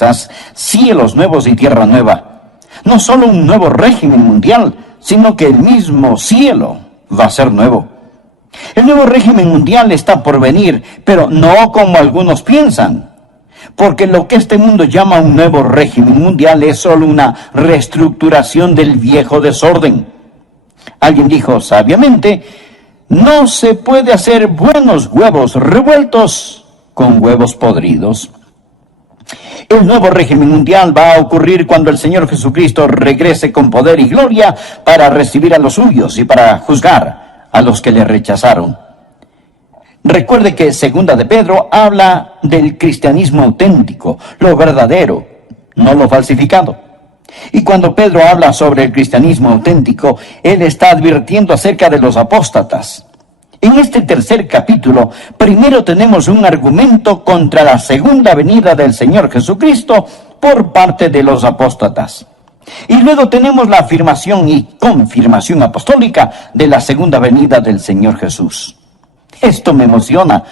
promesas, cielos nuevos y tierra nueva. No solo un nuevo régimen mundial, sino que el mismo cielo va a ser nuevo. El nuevo régimen mundial está por venir, pero no como algunos piensan. Porque lo que este mundo llama un nuevo régimen mundial es solo una reestructuración del viejo desorden. Alguien dijo sabiamente, no se puede hacer buenos huevos revueltos con huevos podridos. El nuevo régimen mundial va a ocurrir cuando el Señor Jesucristo regrese con poder y gloria para recibir a los suyos y para juzgar a los que le rechazaron. Recuerde que Segunda de Pedro habla del cristianismo auténtico, lo verdadero, no lo falsificado. Y cuando Pedro habla sobre el cristianismo auténtico, él está advirtiendo acerca de los apóstatas. En este tercer capítulo, primero tenemos un argumento contra la segunda venida del Señor Jesucristo por parte de los apóstatas. Y luego tenemos la afirmación y confirmación apostólica de la segunda venida del Señor Jesús. Esto me emociona,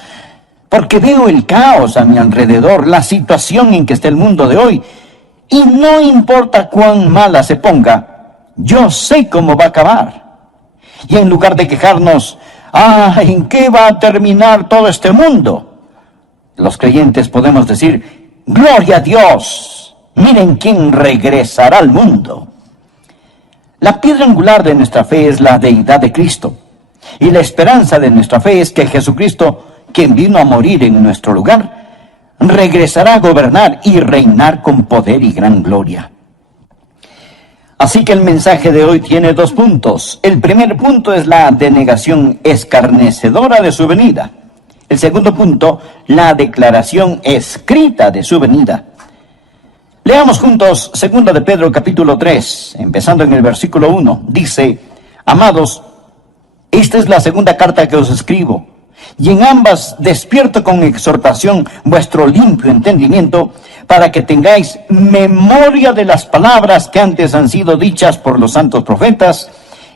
porque veo el caos a mi alrededor, la situación en que está el mundo de hoy, y no importa cuán mala se ponga, yo sé cómo va a acabar. Y en lugar de quejarnos, ¿en qué va a terminar todo este mundo?, los creyentes podemos decir, ¡gloria a Dios! Miren quién regresará al mundo. La piedra angular de nuestra fe es la deidad de Cristo. Y la esperanza de nuestra fe es que Jesucristo, quien vino a morir en nuestro lugar, regresará a gobernar y reinar con poder y gran gloria. Así que el mensaje de hoy tiene 2 puntos. El primer punto es la denegación escarnecedora de su venida. El segundo punto, la declaración escrita de su venida. Leamos juntos 2 de Pedro capítulo 3, empezando en el versículo 1. Dice, amados, esta es la segunda carta que os escribo, y en ambas despierto con exhortación vuestro limpio entendimiento, para que tengáis memoria de las palabras que antes han sido dichas por los santos profetas,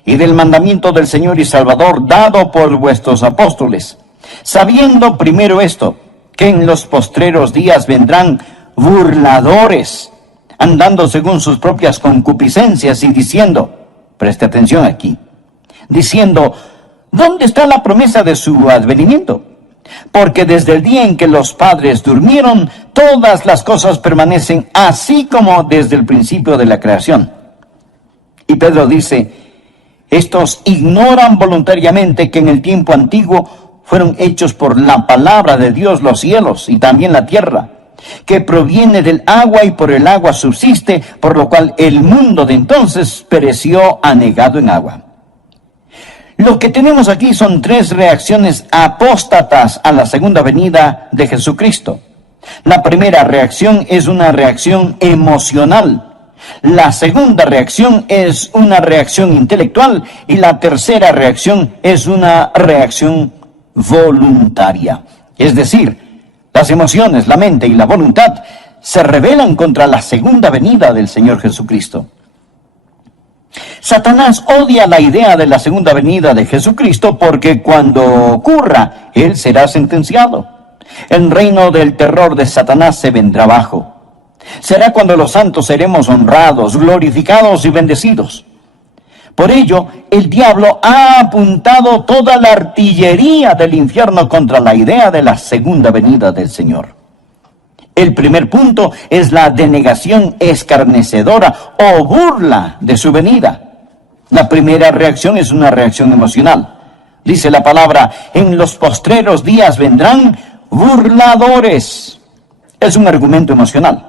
y del mandamiento del Señor y Salvador dado por vuestros apóstoles, sabiendo primero esto, que en los postreros días vendrán burladores, andando según sus propias concupiscencias y diciendo, preste atención aquí, diciendo, ¿dónde está la promesa de su advenimiento? Porque desde el día en que los padres durmieron, todas las cosas permanecen así como desde el principio de la creación. Y Pedro dice, estos ignoran voluntariamente que en el tiempo antiguo fueron hechos por la palabra de Dios los cielos y también la tierra, que proviene del agua y por el agua subsiste, por lo cual el mundo de entonces pereció anegado en agua. Lo que tenemos aquí son 3 reacciones apóstatas a la segunda venida de Jesucristo. La primera reacción es una reacción emocional. La segunda reacción es una reacción intelectual. Y la tercera reacción es una reacción voluntaria. Es decir, las emociones, la mente y la voluntad se rebelan contra la segunda venida del Señor Jesucristo. Satanás odia la idea de la segunda venida de Jesucristo porque cuando ocurra, él será sentenciado. El reino del terror de Satanás se vendrá abajo. Será cuando los santos seremos honrados, glorificados y bendecidos. Por ello, el diablo ha apuntado toda la artillería del infierno contra la idea de la segunda venida del Señor. El primer punto es la denegación escarnecedora o burla de su venida. La primera reacción es una reacción emocional. Dice la palabra, en los postreros días vendrán burladores. Es un argumento emocional.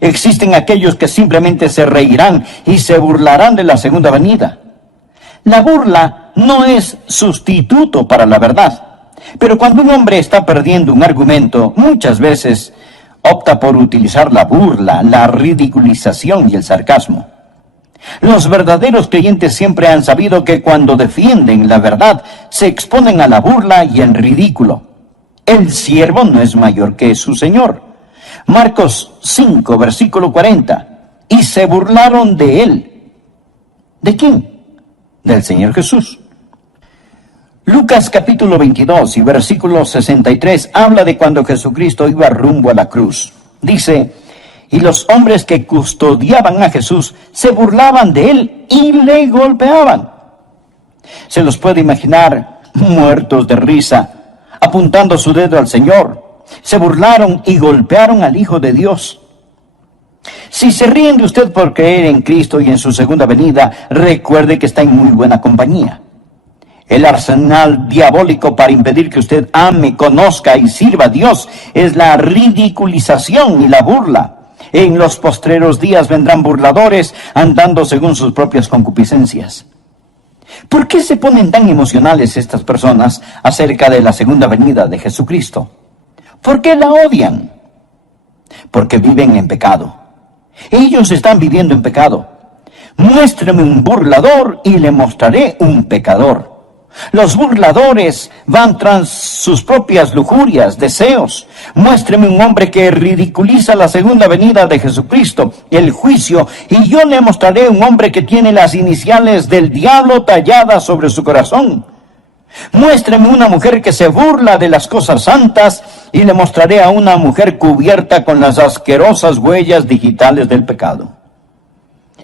Existen aquellos que simplemente se reirán y se burlarán de la segunda venida. La burla no es sustituto para la verdad. Pero cuando un hombre está perdiendo un argumento, muchas veces opta por utilizar la burla, la ridiculización y el sarcasmo. Los verdaderos creyentes siempre han sabido que cuando defienden la verdad, se exponen a la burla y el ridículo. El siervo no es mayor que su señor. Marcos 5, versículo 40. Y se burlaron de él. ¿De quién? Del Señor Jesús. Lucas capítulo 22 y versículo 63 habla de cuando Jesucristo iba rumbo a la cruz. Dice, Y los hombres que custodiaban a Jesús se burlaban de él y le golpeaban. Se los puede imaginar muertos de risa, apuntando su dedo al Señor. Se burlaron y golpearon al Hijo de Dios. Si se ríen de usted por creer en Cristo y en su segunda venida, recuerde que está en muy buena compañía. El arsenal diabólico para impedir que usted ame, conozca y sirva a Dios es la ridiculización y la burla. En los postreros días vendrán burladores andando según sus propias concupiscencias. ¿Por qué se ponen tan emocionales estas personas acerca de la segunda venida de Jesucristo? ¿Por qué la odian? Porque viven en pecado. Ellos están viviendo en pecado. Muéstreme un burlador y le mostraré un pecador. Los burladores van tras sus propias lujurias, deseos. Muéstreme un hombre que ridiculiza la segunda venida de Jesucristo, el juicio, y yo le mostraré un hombre que tiene las iniciales del diablo talladas sobre su corazón. Muéstreme una mujer que se burla de las cosas santas, y le mostraré a una mujer cubierta con las asquerosas huellas digitales del pecado.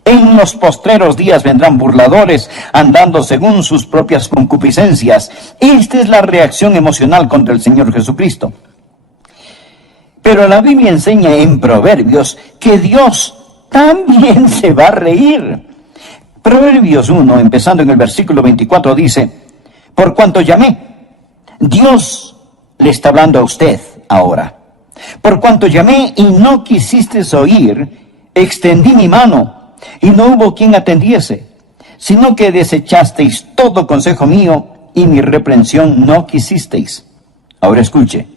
En los postreros días vendrán burladores andando según sus propias concupiscencias. Esta es la reacción emocional contra el Señor Jesucristo. Pero la Biblia enseña en Proverbios que Dios también se va a reír. Proverbios 1, empezando en el versículo 24, dice: por cuanto llamé, Dios le está hablando a usted ahora. Por cuanto llamé y no quisisteis oír, extendí mi mano, y no hubo quien atendiese, sino que desechasteis todo consejo mío, y mi reprensión no quisisteis. Ahora escuche: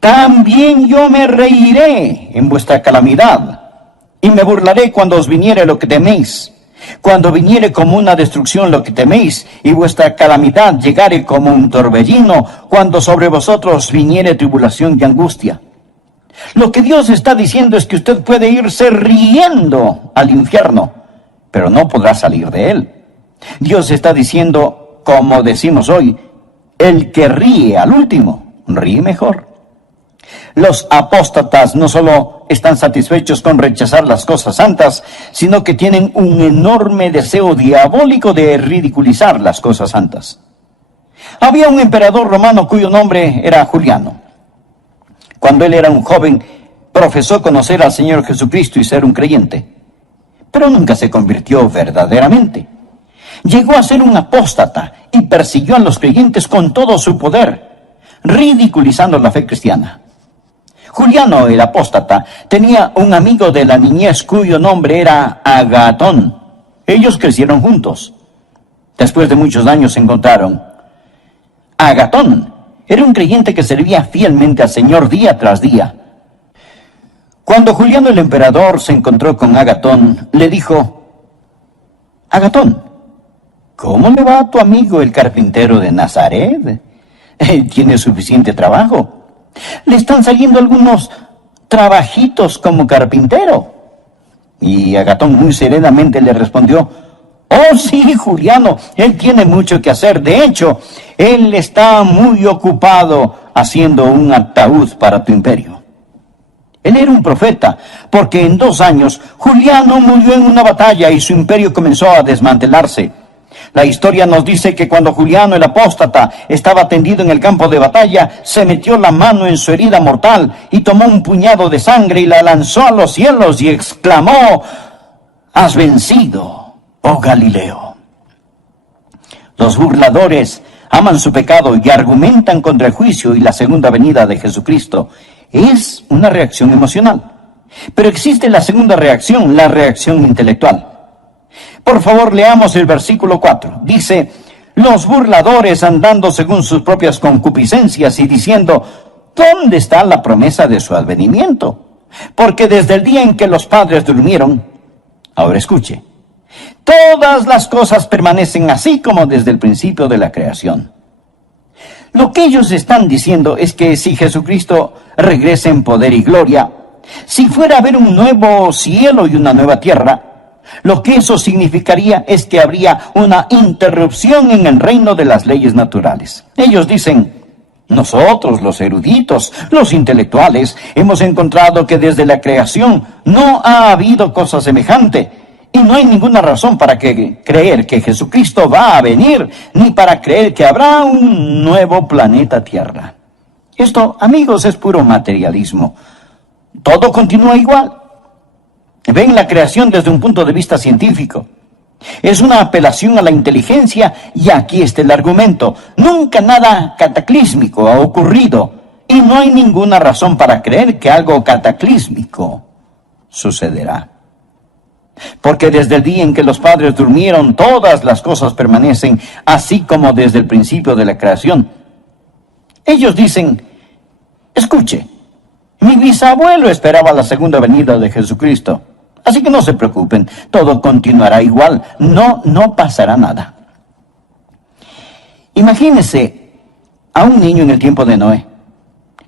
también yo me reiré en vuestra calamidad, y me burlaré cuando os viniere lo que teméis. Cuando viniere como una destrucción lo que teméis, y vuestra calamidad llegare como un torbellino, cuando sobre vosotros viniere tribulación y angustia. Lo que Dios está diciendo es que usted puede irse riendo al infierno, pero no podrá salir de él. Dios está diciendo, como decimos hoy, el que ríe al último, ríe mejor. Los apóstatas no solo están satisfechos con rechazar las cosas santas, sino que tienen un enorme deseo diabólico de ridiculizar las cosas santas. Había un emperador romano cuyo nombre era Juliano. Cuando él era un joven, profesó conocer al Señor Jesucristo y ser un creyente, pero nunca se convirtió verdaderamente. Llegó a ser un apóstata y persiguió a los creyentes con todo su poder, ridiculizando la fe cristiana. Juliano, el apóstata, tenía un amigo de la niñez cuyo nombre era Agatón. Ellos crecieron juntos. Después de muchos años se encontraron. Agatón era un creyente que servía fielmente al Señor día tras día. Cuando Juliano el emperador se encontró con Agatón, le dijo: Agatón, ¿cómo le va a tu amigo el carpintero de Nazaret? Tiene suficiente trabajo. Le están saliendo algunos trabajitos como carpintero. Y Agatón muy serenamente le respondió: oh sí, Juliano, él tiene mucho que hacer. De hecho, él está muy ocupado haciendo un ataúd para tu imperio. Él era un profeta, porque en 2 años Juliano murió en una batalla y su imperio comenzó a desmantelarse. La historia nos dice que cuando Juliano el apóstata estaba tendido en el campo de batalla, se metió la mano en su herida mortal y tomó un puñado de sangre y la lanzó a los cielos y exclamó: has vencido, oh Galileo. Los burladores aman su pecado y argumentan contra el juicio y la segunda venida de Jesucristo. Es una reacción emocional. Pero existe la segunda reacción, la reacción intelectual. Por favor, leamos el versículo 4. Dice: los burladores andando según sus propias concupiscencias y diciendo: ¿dónde está la promesa de su advenimiento? Porque desde el día en que los padres durmieron, ahora escuche, todas las cosas permanecen así como desde el principio de la creación. Lo que ellos están diciendo es que si Jesucristo regresa en poder y gloria, si fuera a haber un nuevo cielo y una nueva tierra, lo que eso significaría es que habría una interrupción en el reino de las leyes naturales. Ellos dicen: Nosotros, los eruditos, los intelectuales, hemos encontrado que desde la creación no ha habido cosa semejante, y no hay ninguna razón para creer que Jesucristo va a venir, ni para creer que habrá un nuevo planeta Tierra. Esto, amigos, es puro materialismo. Todo continúa igual. Ven la creación desde un punto de vista científico. Es una apelación a la inteligencia, y aquí está el argumento. Nunca nada cataclísmico ha ocurrido, y no hay ninguna razón para creer que algo cataclísmico sucederá. Porque desde el día en que los padres durmieron, todas las cosas permanecen, así como desde el principio de la creación. Ellos dicen, escuche, mi bisabuelo esperaba la segunda venida de Jesucristo. Así que no se preocupen, todo continuará igual, no pasará nada. Imagínese a un niño en el tiempo de Noé.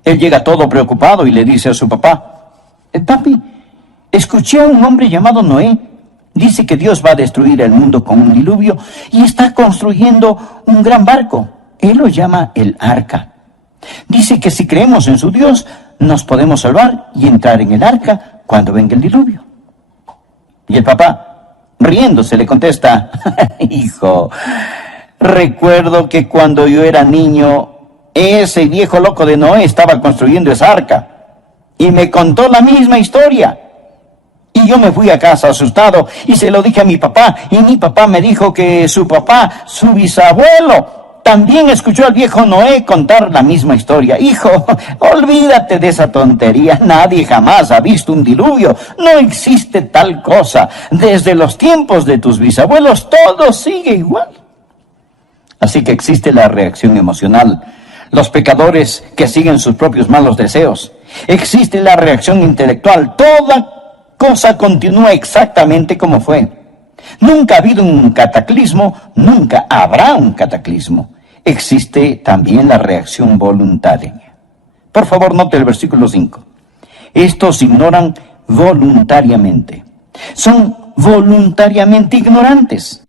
Él llega todo preocupado y le dice a su papá, papi, escuché a un hombre llamado Noé. Dice que Dios va a destruir el mundo con un diluvio y está construyendo un gran barco. Él lo llama el arca. Dice que si creemos en su Dios, nos podemos salvar y entrar en el arca cuando venga el diluvio. Y el papá, riéndose, le contesta, hijo, recuerdo que cuando yo era niño, ese viejo loco de Noé estaba construyendo esa arca y me contó la misma historia. Y yo me fui a casa asustado y se lo dije a mi papá, y mi papá me dijo que su papá, su bisabuelo, también escuchó al viejo Noé contar la misma historia. Hijo, olvídate de esa tontería. Nadie jamás ha visto un diluvio. No existe tal cosa. Desde los tiempos de tus bisabuelos todo sigue igual. Así que existe la reacción emocional. Los pecadores que siguen sus propios malos deseos. Existe la reacción intelectual. Toda cosa continúa exactamente como fue. Nunca ha habido un cataclismo, nunca habrá un cataclismo. Existe también la reacción voluntaria. Por favor, note el versículo 5. Estos ignoran voluntariamente. Son voluntariamente ignorantes.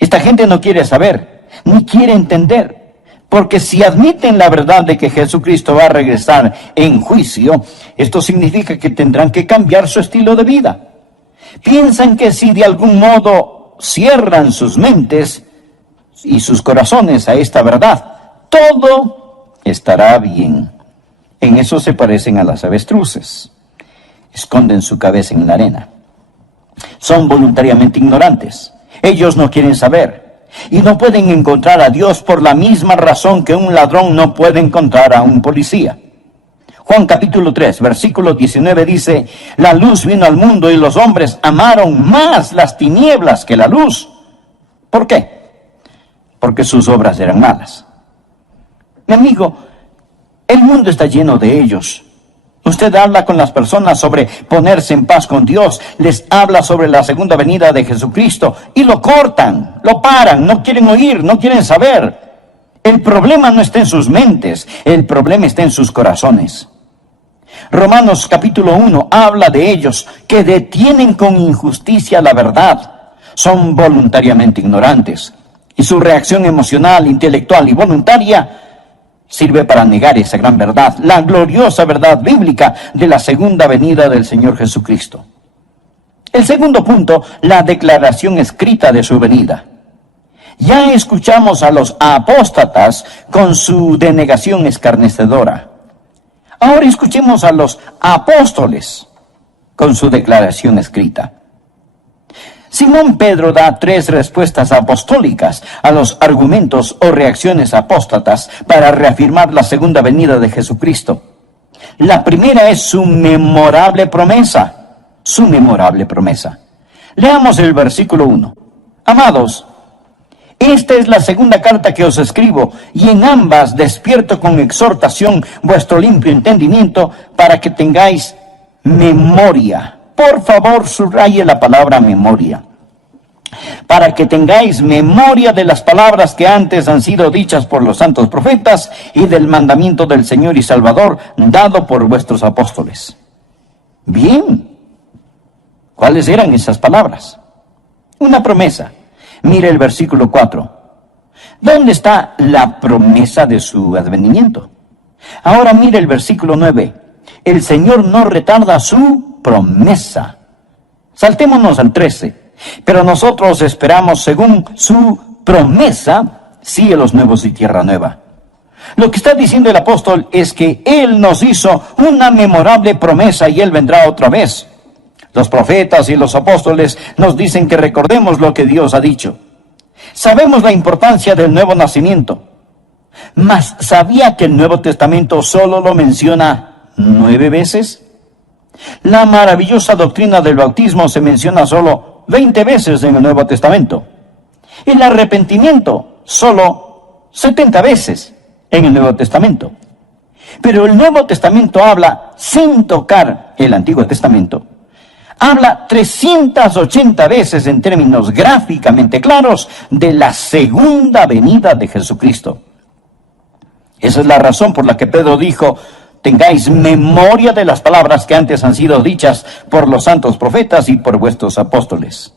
Esta gente no quiere saber, ni quiere entender. Porque si admiten la verdad de que Jesucristo va a regresar en juicio, esto significa que tendrán que cambiar su estilo de vida. Piensan que si de algún modo cierran sus mentes y sus corazones a esta verdad, todo estará bien. En eso se parecen a las avestruces. Esconden su cabeza en la arena. Son voluntariamente ignorantes. Ellos no quieren saber. Y no pueden encontrar a Dios por la misma razón que un ladrón no puede encontrar a un policía. Juan capítulo 3, versículo 19 dice, la luz vino al mundo y los hombres amaron más las tinieblas que la luz. ¿Por qué? Porque sus obras eran malas. Mi amigo, el mundo está lleno de ellos. Usted habla con las personas sobre ponerse en paz con Dios, les habla sobre la segunda venida de Jesucristo y lo cortan, lo paran, no quieren oír, no quieren saber. El problema no está en sus mentes, el problema está en sus corazones. Romanos capítulo 1 habla de ellos que detienen con injusticia la verdad. Son voluntariamente ignorantes. Y su reacción emocional, intelectual y voluntaria sirve para negar esa gran verdad, la gloriosa verdad bíblica de la segunda venida del Señor Jesucristo. El segundo punto, la declaración escrita de su venida. Ya escuchamos a los apóstatas con su denegación escarnecedora. Ahora escuchemos a los apóstoles con su declaración escrita. Simón Pedro da 3 respuestas apostólicas a los argumentos o reacciones apóstatas para reafirmar la segunda venida de Jesucristo. La primera es su memorable promesa. Su memorable promesa. Leamos el versículo 1. Amados, esta es la segunda carta que os escribo, y en ambas despierto con exhortación vuestro limpio entendimiento para que tengáis memoria. Por favor, subraye la palabra memoria. Para que tengáis memoria de las palabras que antes han sido dichas por los santos profetas y del mandamiento del Señor y Salvador dado por vuestros apóstoles. Bien. ¿Cuáles eran esas palabras? Una promesa. Mire el versículo 4. ¿Dónde está la promesa de su advenimiento? Ahora mire el versículo 9. El Señor no retarda su promesa. Saltémonos al 13. Pero nosotros esperamos, según su promesa, cielos nuevos y tierra nueva. Lo que está diciendo el apóstol es que Él nos hizo una memorable promesa y Él vendrá otra vez. Los profetas y los apóstoles nos dicen que recordemos lo que Dios ha dicho. Sabemos la importancia del nuevo nacimiento. Mas, ¿sabía que el Nuevo Testamento solo lo menciona 9 veces? La maravillosa doctrina del bautismo se menciona solo 20 veces en el Nuevo Testamento. El arrepentimiento solo 70 veces en el Nuevo Testamento. Pero el Nuevo Testamento habla, sin tocar el Antiguo Testamento, habla 380 veces en términos gráficamente claros de la segunda venida de Jesucristo. Esa es la razón por la que Pedro dijo: tengáis memoria de las palabras que antes han sido dichas por los santos profetas y por vuestros apóstoles.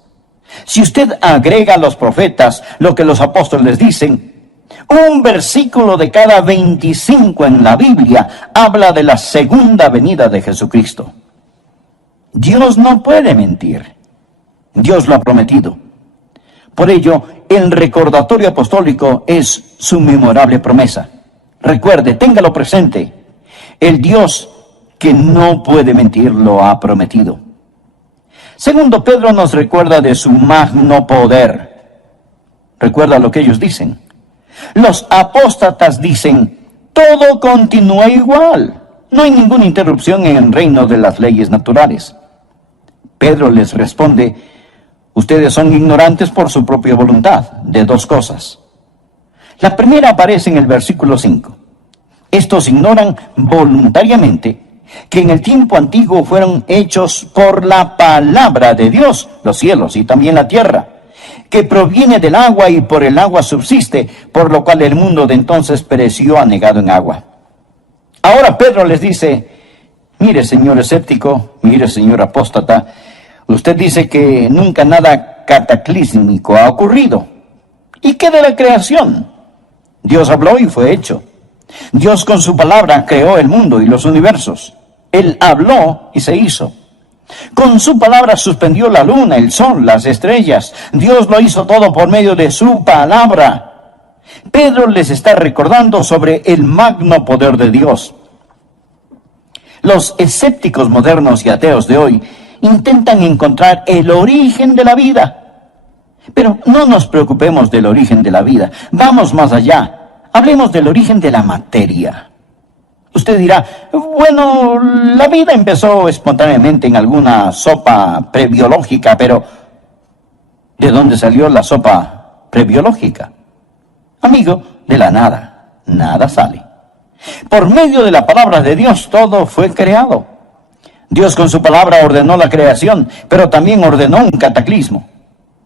Si usted agrega a los profetas lo que los apóstoles dicen, un versículo de cada 25 en la Biblia habla de la segunda venida de Jesucristo. Dios no puede mentir. Dios lo ha prometido. Por ello, el recordatorio apostólico es su memorable promesa. Recuerde, téngalo presente. El Dios que no puede mentir lo ha prometido. Segundo, Pedro nos recuerda de su magno poder. Recuerda lo que ellos dicen. Los apóstatas dicen: todo continúa igual. No hay ninguna interrupción en el reino de las leyes naturales. Pedro les responde: ustedes son ignorantes por su propia voluntad de 2 cosas. La primera aparece en el versículo 5. Estos ignoran voluntariamente que en el tiempo antiguo fueron hechos por la palabra de Dios los cielos y también la tierra, que proviene del agua y por el agua subsiste, por lo cual el mundo de entonces pereció anegado en agua. Ahora Pedro les dice: mire, señor escéptico, mire, señor apóstata, usted dice que nunca nada cataclísmico ha ocurrido. ¿Y qué de la creación? Dios habló y fue hecho. Dios con su palabra creó el mundo y los universos. Él habló y se hizo. Con su palabra suspendió la luna, el sol, las estrellas. Dios lo hizo todo por medio de su palabra. Pedro les está recordando sobre el magno poder de Dios. Los escépticos modernos y ateos de hoy intentan encontrar el origen de la vida. Pero no nos preocupemos del origen de la vida. Vamos más allá. Hablemos del origen de la materia. Usted dirá: bueno, la vida empezó espontáneamente en alguna sopa prebiológica, pero ¿de dónde salió la sopa prebiológica? Amigo, de la nada. Nada sale. Por medio de la palabra de Dios todo fue creado. Dios con su palabra ordenó la creación, pero también ordenó un cataclismo.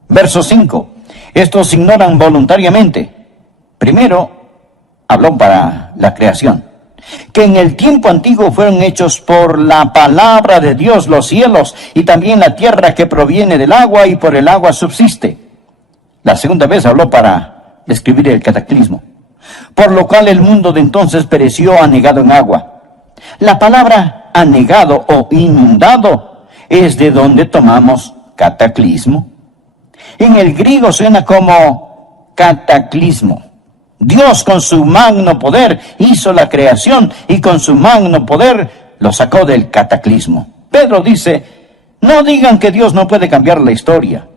Verso 5. Estos ignoran voluntariamente. Primero, habló para la creación. Que en el tiempo antiguo fueron hechos por la palabra de Dios los cielos y también la tierra que proviene del agua y por el agua subsiste. La segunda vez habló para describir el cataclismo. Por lo cual el mundo de entonces pereció anegado en agua. La palabra anegado o inundado es de donde tomamos cataclismo. En el griego suena como cataclismo. Dios con su magno poder hizo la creación y con su magno poder lo sacó del cataclismo. Pedro dice: no digan que Dios no puede cambiar la historia,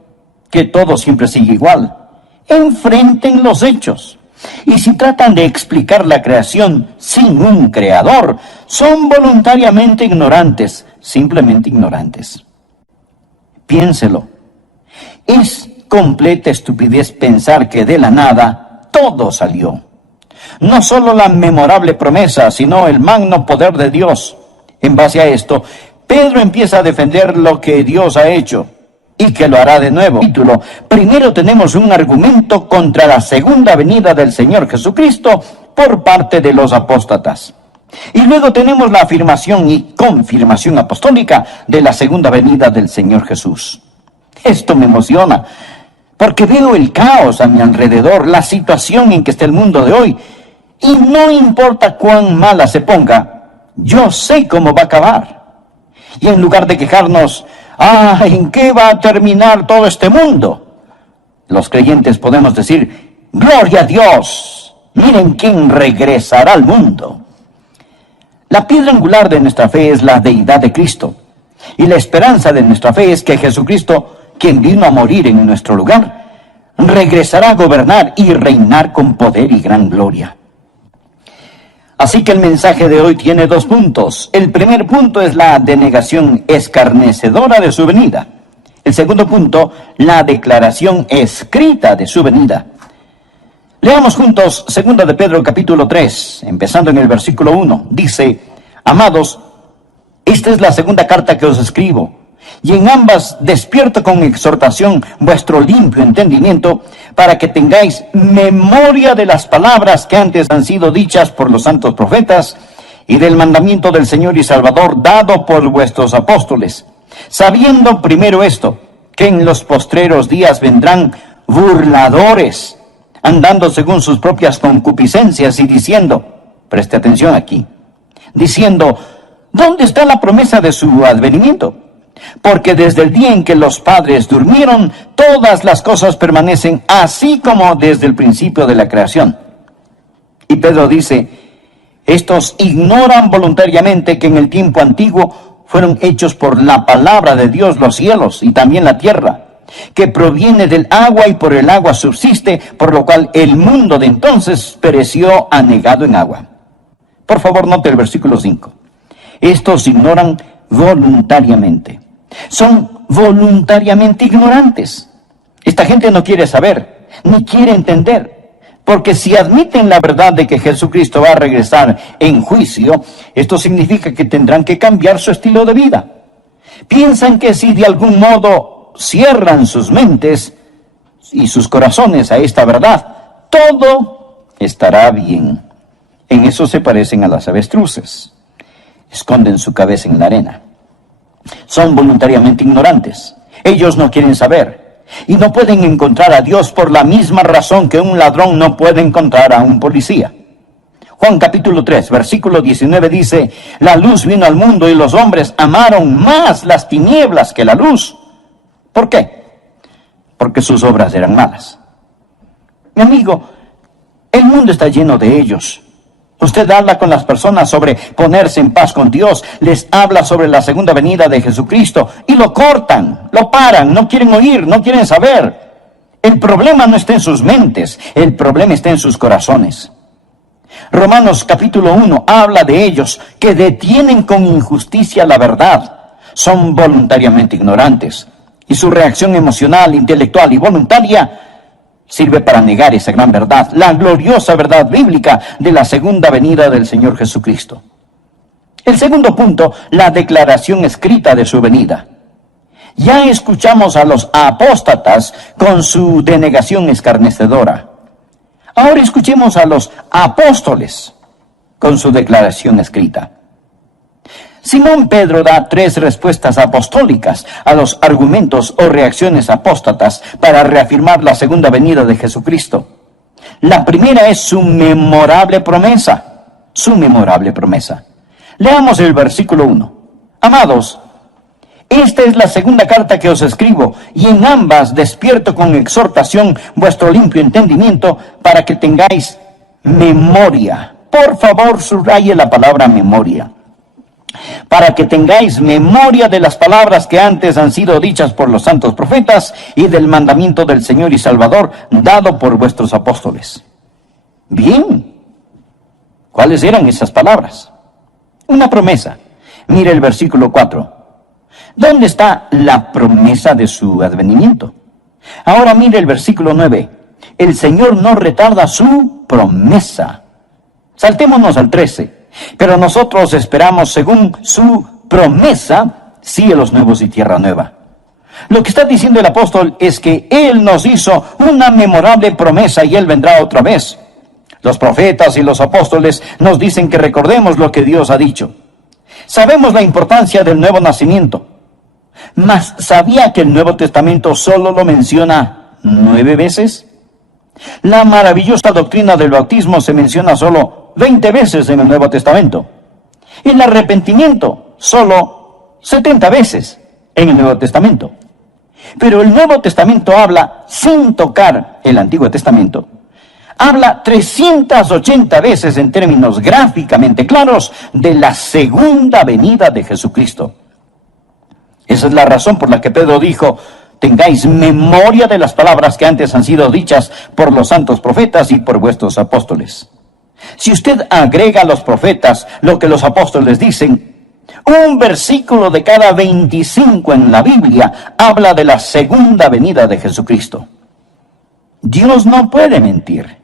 que todo siempre sigue igual. Enfrenten los hechos. Y si tratan de explicar la creación sin un creador, son voluntariamente ignorantes, simplemente ignorantes. Piénselo. Es completa estupidez pensar que de la nada todo salió. No solo la memorable promesa, sino el magno poder de Dios. En base a esto, Pedro empieza a defender lo que Dios ha hecho y que lo hará de nuevo. Primero tenemos un argumento contra la segunda venida del Señor Jesucristo por parte de los apóstatas. Y luego tenemos la afirmación y confirmación apostólica de la segunda venida del Señor Jesús. Esto me emociona, porque veo el caos a mi alrededor, la situación en que está el mundo de hoy, Y no importa cuán mala se ponga, yo sé cómo va a acabar. Y en lugar de quejarnos, ¿en qué va a terminar todo este mundo?, los creyentes podemos decir, ¡gloria a Dios! Miren quién regresará al mundo. La piedra angular de nuestra fe es la deidad de Cristo. Y la esperanza de nuestra fe es que Jesucristo, quien vino a morir en nuestro lugar, regresará a gobernar y reinar con poder y gran gloria. Así que el mensaje de hoy tiene 2 puntos. El primer punto es la denegación escarnecedora de su venida. El segundo punto, la declaración escrita de su venida. Leamos juntos 2 de Pedro capítulo 3, empezando en el versículo 1. Dice, amados, esta es la segunda carta que os escribo, y en ambas despierto con exhortación vuestro limpio entendimiento, para que tengáis memoria de las palabras que antes han sido dichas por los santos profetas, y del mandamiento del Señor y Salvador dado por vuestros apóstoles, sabiendo primero esto, que en los postreros días vendrán burladores, andando según sus propias concupiscencias y diciendo, preste atención aquí, diciendo, ¿dónde está la promesa de su advenimiento? Porque desde el día en que los padres durmieron, todas las cosas permanecen así como desde el principio de la creación. Y Pedro dice, estos ignoran voluntariamente que en el tiempo antiguo fueron hechos por la palabra de Dios los cielos y también la tierra, que proviene del agua y por el agua subsiste, por lo cual el mundo de entonces pereció anegado en agua. Por favor, note el versículo 5. Estos ignoran voluntariamente. Son voluntariamente ignorantes. Esta gente no quiere saber, ni quiere entender. Porque si admiten la verdad de que Jesucristo va a regresar en juicio, esto significa que tendrán que cambiar su estilo de vida. Piensan que si de algún modo cierran sus mentes y sus corazones a esta verdad, todo estará bien. En eso se parecen a las avestruces. Esconden su cabeza en la arena. Son voluntariamente ignorantes. Ellos no quieren saber. Y no pueden encontrar a Dios por la misma razón que un ladrón no puede encontrar a un policía. Juan capítulo 3, versículo 19 dice, la luz vino al mundo y los hombres amaron más las tinieblas que la luz. ¿Por qué? Porque sus obras eran malas. Mi amigo, el mundo está lleno de ellos. Usted habla con las personas sobre ponerse en paz con Dios, les habla sobre la segunda venida de Jesucristo y lo cortan, lo paran, no quieren oír, no quieren saber. El problema no está en sus mentes, el problema está en sus corazones. Romanos capítulo 1 habla de ellos que detienen con injusticia la verdad, son voluntariamente ignorantes y su reacción emocional, intelectual y voluntaria sirve para negar esa gran verdad, la gloriosa verdad bíblica de la segunda venida del Señor Jesucristo. El segundo punto, la declaración escrita de su venida. Ya escuchamos a los apóstatas con su denegación escarnecedora. Ahora escuchemos a los apóstoles con su declaración escrita. Simón Pedro da 3 respuestas apostólicas a los argumentos o reacciones apóstatas para reafirmar la segunda venida de Jesucristo. La primera es su memorable promesa. Su memorable promesa. Leamos el versículo 1. Amados, esta es la segunda carta que os escribo, y en ambas despierto con exhortación vuestro limpio entendimiento para que tengáis memoria. Por favor, subraye la palabra memoria. Para que tengáis memoria de las palabras que antes han sido dichas por los santos profetas y del mandamiento del Señor y Salvador dado por vuestros apóstoles. Bien, ¿cuáles eran esas palabras? Una promesa. Mire el versículo 4. ¿Dónde está la promesa de su advenimiento? Ahora mire el versículo 9. El Señor no retarda su promesa. Saltémonos al 13. Pero nosotros esperamos, según su promesa, cielos nuevos y tierra nueva. Lo que está diciendo el apóstol es que Él nos hizo una memorable promesa y Él vendrá otra vez. Los profetas y los apóstoles nos dicen que recordemos lo que Dios ha dicho. Sabemos la importancia del nuevo nacimiento. Mas, ¿sabía que el Nuevo Testamento solo lo menciona 9 veces? La maravillosa doctrina del bautismo se menciona solo 20 veces en el Nuevo Testamento. El arrepentimiento solo 70 veces en el Nuevo Testamento. Pero el Nuevo Testamento habla, sin tocar el Antiguo Testamento, habla 380 veces en términos gráficamente claros de la segunda venida de Jesucristo. Esa es la razón por la que Pedro dijo: tengáis memoria de las palabras que antes han sido dichas por los santos profetas y por vuestros apóstoles. Si usted agrega a los profetas lo que los apóstoles dicen, un versículo de cada 25 en la Biblia habla de la segunda venida de Jesucristo. Dios no puede mentir.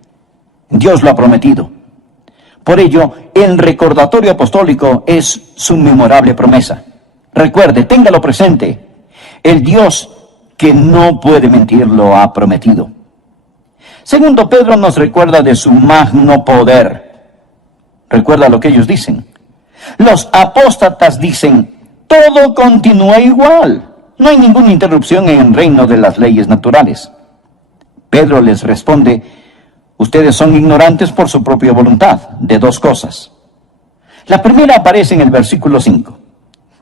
Dios lo ha prometido. Por ello, el recordatorio apostólico es su memorable promesa. Recuerde, téngalo presente. El Dios que no puede mentir lo ha prometido. Segundo, Pedro nos recuerda de su magno poder. Recuerda lo que ellos dicen. Los apóstatas dicen: todo continúa igual. No hay ninguna interrupción en el reino de las leyes naturales. Pedro les responde: ustedes son ignorantes por su propia voluntad de dos cosas. La primera aparece en el versículo 5.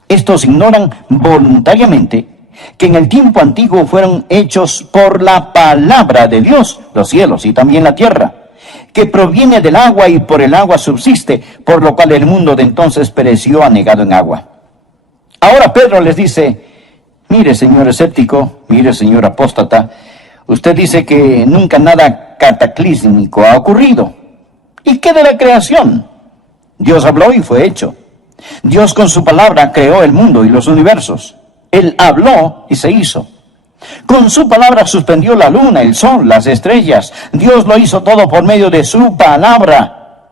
Estos ignoran voluntariamente que en el tiempo antiguo fueron hechos por la palabra de Dios los cielos y también la tierra, que proviene del agua y por el agua subsiste, por lo cual el mundo de entonces pereció anegado en agua. Ahora Pedro les dice: mire, señor escéptico, mire, señor apóstata, usted dice que nunca nada cataclísmico ha ocurrido. ¿Y qué de la creación? Dios habló y fue hecho. Dios con su palabra creó el mundo y los universos. Él habló y se hizo. Con su palabra suspendió la luna, el sol, las estrellas. Dios lo hizo todo por medio de su palabra.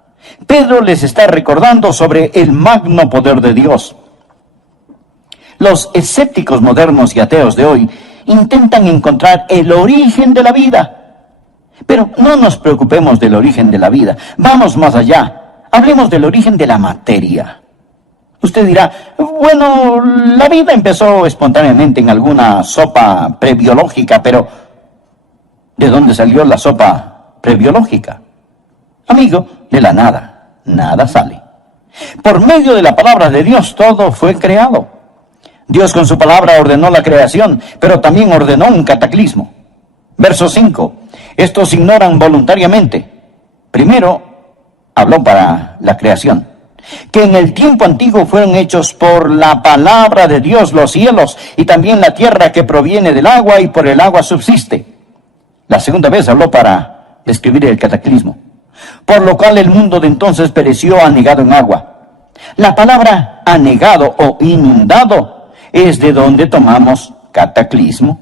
Pedro les está recordando sobre el magno poder de Dios. Los escépticos modernos y ateos de hoy intentan encontrar el origen de la vida. Pero no nos preocupemos del origen de la vida. Vamos más allá. Hablemos del origen de la materia. Usted dirá: bueno, la vida empezó espontáneamente en alguna sopa prebiológica, pero ¿de dónde salió la sopa prebiológica? Amigo, de la nada. Nada sale. Por medio de la palabra de Dios todo fue creado. Dios con su palabra ordenó la creación, pero también ordenó un cataclismo. Verso 5. Estos ignoran voluntariamente. Primero, habló para la creación. Que en el tiempo antiguo fueron hechos por la palabra de Dios los cielos y también la tierra, que proviene del agua y por el agua subsiste. La segunda vez habló para describir el cataclismo. Por lo cual el mundo de entonces pereció anegado en agua. La palabra anegado o inundado es de donde tomamos cataclismo.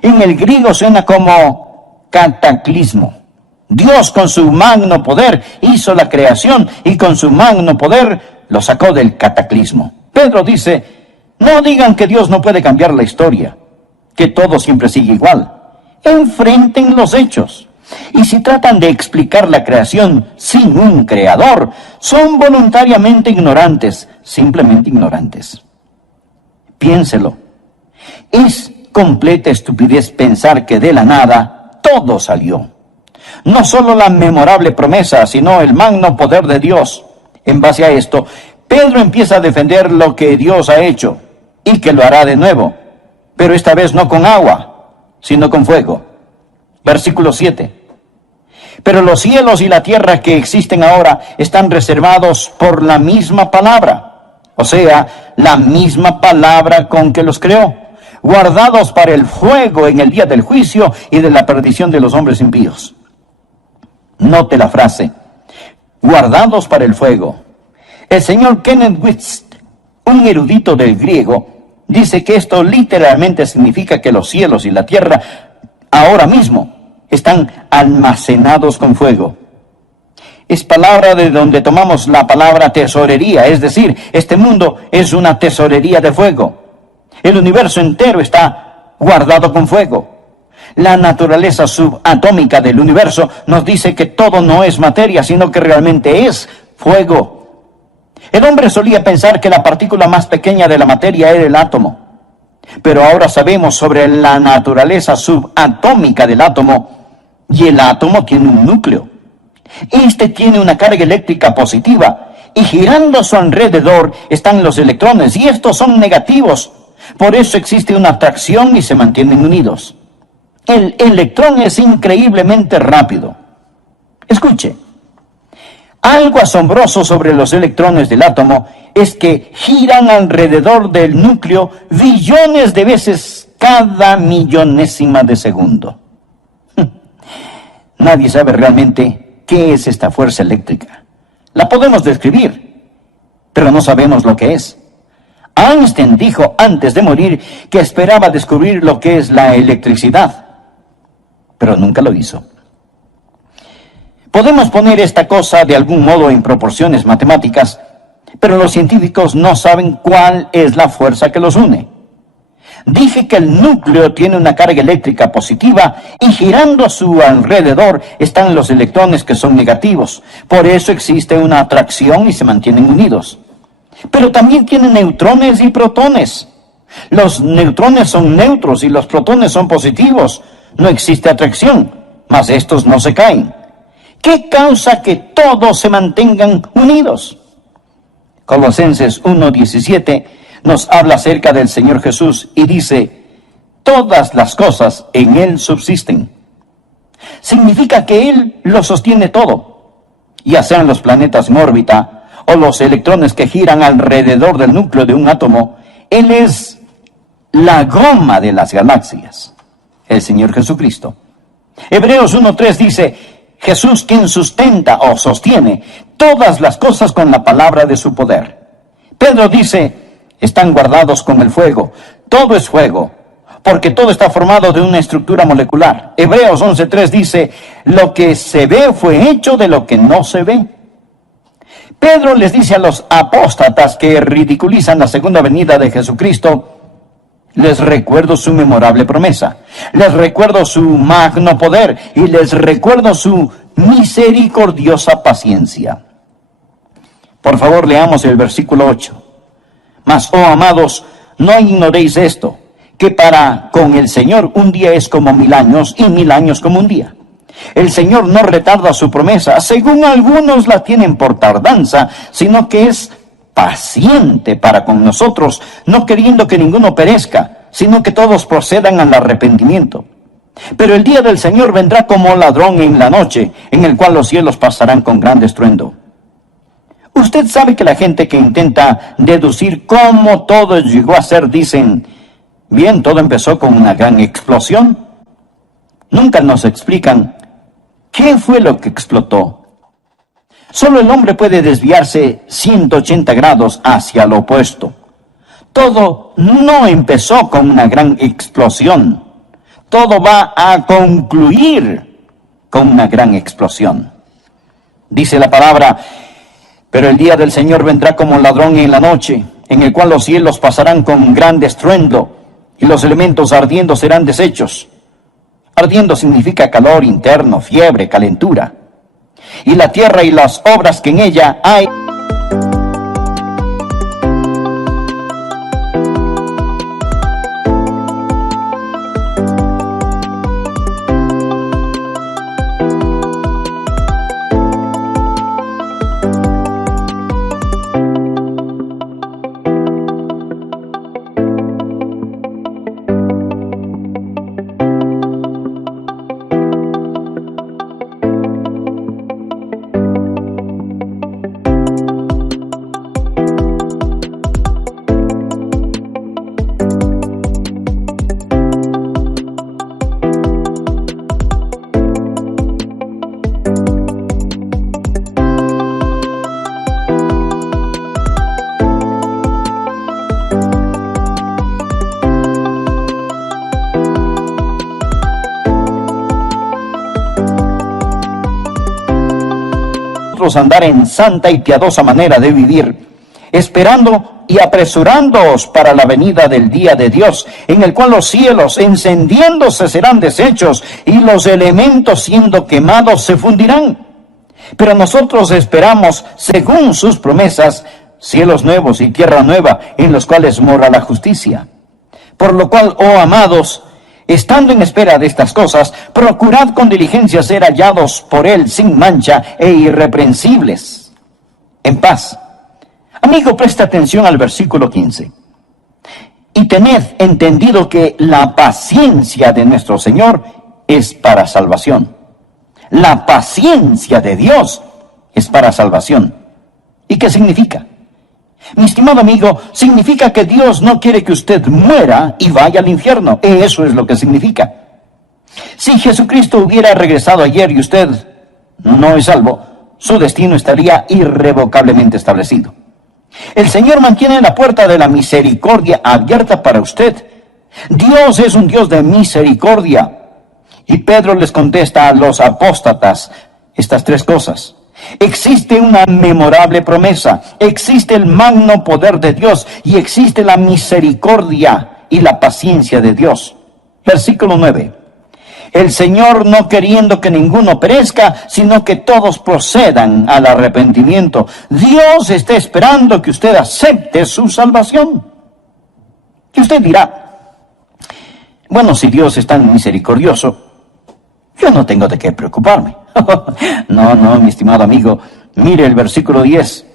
En el griego suena como cataclismo. Dios con su magno poder hizo la creación y con su magno poder lo sacó del cataclismo. Pedro dice: no digan que Dios no puede cambiar la historia, que todo siempre sigue igual. Enfrenten los hechos. Y si tratan de explicar la creación sin un creador, son voluntariamente ignorantes, simplemente ignorantes. Piénselo. Es completa estupidez pensar que de la nada todo salió. No solo la memorable promesa, sino el magno poder de Dios. En base a esto, Pedro empieza a defender lo que Dios ha hecho y que lo hará de nuevo, pero esta vez no con agua, sino con fuego. Versículo 7. Pero los cielos y la tierra que existen ahora están reservados por la misma palabra, o sea, la misma palabra con que los creó, guardados para el fuego en el día del juicio y de la perdición de los hombres impíos. Note la frase: guardados para el fuego. El señor Kenneth Whist, un erudito del griego, dice que esto literalmente significa que los cielos y la tierra ahora mismo están almacenados con fuego. Es palabra de donde tomamos la palabra tesorería, es decir, este mundo es una tesorería de fuego. El universo entero está guardado con fuego. La naturaleza subatómica del universo nos dice que todo no es materia, sino que realmente es fuego. El hombre solía pensar que la partícula más pequeña de la materia era el átomo. Pero ahora sabemos sobre la naturaleza subatómica del átomo y el átomo tiene un núcleo. Este tiene una carga eléctrica positiva, y girando a su alrededor están los electrones, y estos son negativos. Por eso existe una atracción y se mantienen unidos. El electrón es increíblemente rápido. Escuche, algo asombroso sobre los electrones del átomo es que giran alrededor del núcleo billones de veces cada millonésima de segundo. Nadie sabe realmente qué es esta fuerza eléctrica. La podemos describir, pero no sabemos lo que es. Einstein dijo antes de morir que esperaba descubrir lo que es la electricidad, pero nunca lo hizo. Podemos poner esta cosa de algún modo en proporciones matemáticas, pero los científicos no saben cuál es la fuerza que los une. Dije que el núcleo tiene una carga eléctrica positiva y girando a su alrededor están los electrones que son negativos. Por eso existe una atracción y se mantienen unidos. Pero también tiene neutrones y protones. Los neutrones son neutros y los protones son positivos. No existe atracción, mas estos no se caen. ¿Qué causa que todos se mantengan unidos? Colosenses 1:17 nos habla acerca del Señor Jesús y dice, todas las cosas en Él subsisten. Significa que Él lo sostiene todo, ya sean los planetas en órbita o los electrones que giran alrededor del núcleo de un átomo. Él es la goma de las galaxias, el Señor Jesucristo. Hebreos 1:3 dice, Jesús quien sustenta o sostiene todas las cosas con la palabra de su poder. Pedro dice, están guardados con el fuego. Todo es fuego, porque todo está formado de una estructura molecular. Hebreos 11:3 dice, lo que se ve fue hecho de lo que no se ve. Pedro les dice a los apóstatas que ridiculizan la segunda venida de Jesucristo, les recuerdo su memorable promesa, les recuerdo su magno poder y les recuerdo su misericordiosa paciencia. Por favor, leamos el versículo 8. Mas, oh amados, no ignoréis esto, que para con el Señor un día es como 1000 años y 1000 años como un día. El Señor no retarda su promesa, según algunos la tienen por tardanza, sino que es paciente para con nosotros, no queriendo que ninguno perezca, sino que todos procedan al arrepentimiento. Pero el día del Señor vendrá como ladrón en la noche, en el cual los cielos pasarán con gran estruendo. Usted sabe que la gente que intenta deducir cómo todo llegó a ser, dicen, bien, todo empezó con una gran explosión. Nunca nos explican qué fue lo que explotó. Solo el hombre puede desviarse 180 grados hacia lo opuesto. Todo no empezó con una gran explosión. Todo va a concluir con una gran explosión. Dice la palabra, pero el día del Señor vendrá como ladrón en la noche, en el cual los cielos pasarán con grande estruendo, y los elementos ardiendo serán deshechos. Ardiendo significa calor interno, fiebre, calentura. Y la tierra y las obras que en ella hay. Andar en santa y piadosa manera de vivir, esperando y apresurándoos para la venida del día de Dios, en el cual los cielos encendiéndose serán deshechos y los elementos siendo quemados se fundirán. Pero nosotros esperamos, según sus promesas, cielos nuevos y tierra nueva, en los cuales mora la justicia. Por lo cual, oh amados, Estando en espera de estas cosas, procurad con diligencia ser hallados por Él sin mancha e irreprensibles, en paz. Amigo, presta atención al versículo 15. Y tened entendido que la paciencia de nuestro Señor es para salvación. La paciencia de Dios es para salvación. ¿Y qué significa? Mi estimado amigo, significa que Dios no quiere que usted muera y vaya al infierno. Eso es lo que significa. Si Jesucristo hubiera regresado ayer y usted no es salvo, su destino estaría irrevocablemente establecido. El Señor mantiene la puerta de la misericordia abierta para usted. Dios es un Dios de misericordia. Y Pedro les contesta a los apóstatas estas tres cosas. Existe una memorable promesa, existe el magno poder de Dios y existe la misericordia y la paciencia de Dios. Versículo 9. El Señor no queriendo que ninguno perezca, sino que todos procedan al arrepentimiento. Dios está esperando que usted acepte su salvación. Y usted dirá, bueno, si Dios es tan misericordioso, yo no tengo de qué preocuparme. No, mi estimado amigo, mire el versículo 10.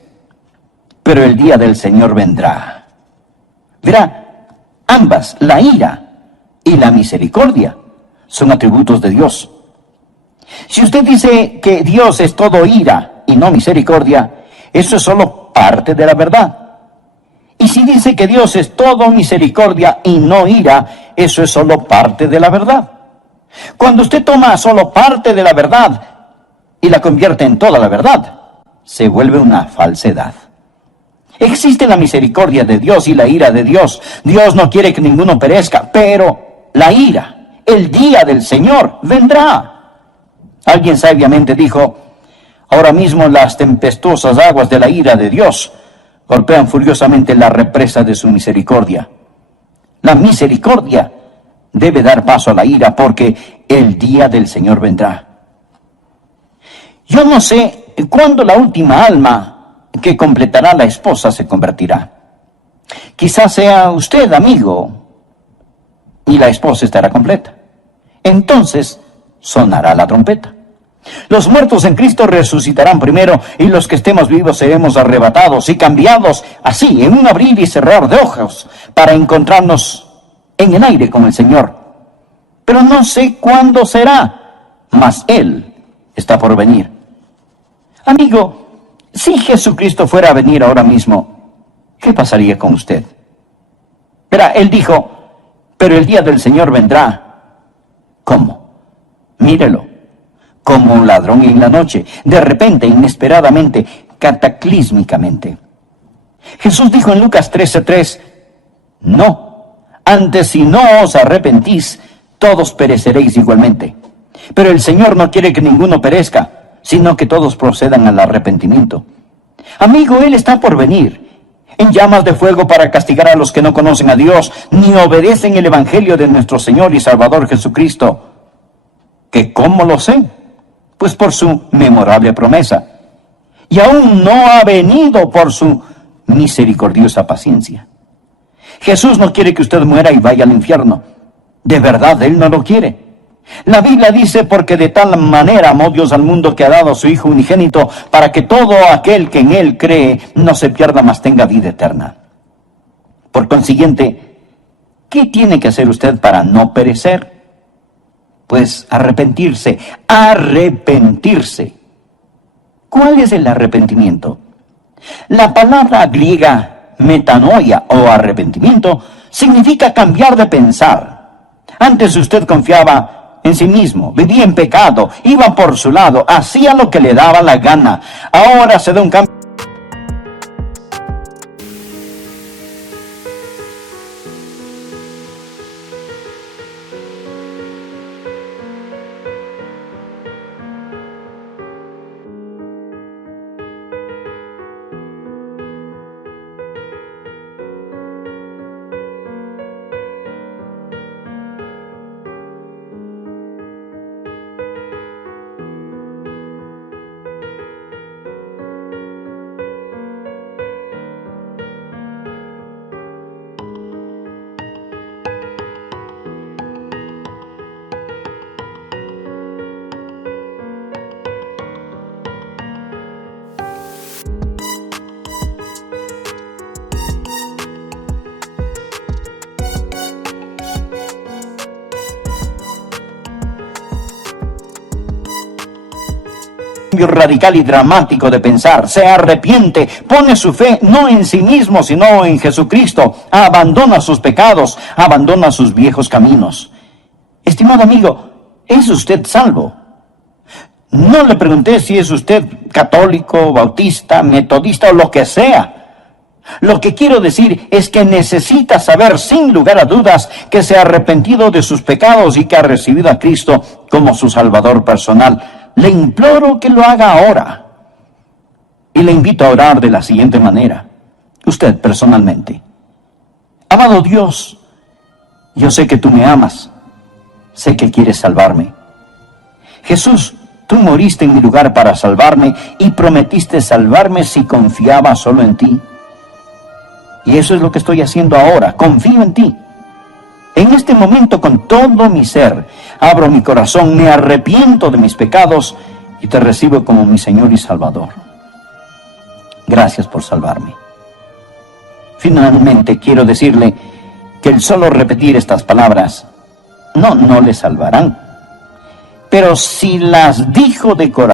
Pero el día del Señor vendrá. Verá, ambas, la ira y la misericordia, son atributos de Dios. Si usted dice que Dios es todo ira y no misericordia, eso es solo parte de la verdad. Y si dice que Dios es todo misericordia y no ira, eso es solo parte de la verdad. Cuando usted toma solo parte de la verdad y la convierte en toda la verdad, se vuelve una falsedad. Existe la misericordia de Dios y la ira de Dios. Dios no quiere que ninguno perezca, pero la ira, el día del Señor, vendrá. Alguien sabiamente dijo, ahora mismo las tempestuosas aguas de la ira de Dios golpean furiosamente la represa de su misericordia. La misericordia debe dar paso a la ira porque el día del Señor vendrá. Yo no sé cuándo la última alma que completará la esposa se convertirá. Quizás sea usted, amigo, y la esposa estará completa. Entonces sonará la trompeta. Los muertos en Cristo resucitarán primero y los que estemos vivos seremos arrebatados y cambiados así en un abrir y cerrar de ojos para encontrarnos en el aire con el Señor. Pero no sé cuándo será, mas Él está por venir. Amigo, si Jesucristo fuera a venir ahora mismo, ¿qué pasaría con usted? Verá, Él dijo, pero el día del Señor vendrá. ¿Cómo? Mírelo, como un ladrón en la noche, de repente, inesperadamente, cataclísmicamente. Jesús dijo en Lucas 13:3, no, antes si no os arrepentís, todos pereceréis igualmente. Pero el Señor no quiere que ninguno perezca, sino que todos procedan al arrepentimiento. Amigo, Él está por venir, en llamas de fuego para castigar a los que no conocen a Dios, ni obedecen el Evangelio de nuestro Señor y Salvador Jesucristo. ¿Que cómo lo sé? Pues por su memorable promesa. Y aún no ha venido por su misericordiosa paciencia. Jesús no quiere que usted muera y vaya al infierno. De verdad, Él no lo quiere. La Biblia dice, porque de tal manera amó Dios al mundo que ha dado a su Hijo unigénito, para que todo aquel que en Él cree no se pierda, mas tenga vida eterna. Por consiguiente, ¿qué tiene que hacer usted para no perecer? Pues arrepentirse. ¿Cuál es el arrepentimiento? La palabra griega metanoia o arrepentimiento significa cambiar de pensar. Antes usted confiaba en sí mismo, vivía en pecado, iba por su lado, hacía lo que le daba la gana. Ahora se da un cambio. radical y dramático de pensar, se arrepiente, pone su fe no en sí mismo, sino en Jesucristo, abandona sus pecados, abandona sus viejos caminos. Estimado amigo, ¿es usted salvo? No le pregunté si es usted católico, bautista, metodista o lo que sea. Lo que quiero decir es que necesita saber sin lugar a dudas que se ha arrepentido de sus pecados y que ha recibido a Cristo como su Salvador personal. Le imploro que lo haga ahora. Y le invito a orar de la siguiente manera. Usted personalmente. Amado Dios, yo sé que tú me amas. Sé que quieres salvarme. Jesús, tú moriste en mi lugar para salvarme y prometiste salvarme si confiaba solo en ti. Y eso es lo que estoy haciendo ahora. Confío en ti. En este momento, con todo mi ser, abro mi corazón, me arrepiento de mis pecados y te recibo como mi Señor y Salvador. Gracias por salvarme. Finalmente, quiero decirle que el solo repetir estas palabras no le salvarán. Pero si las dijo de corazón,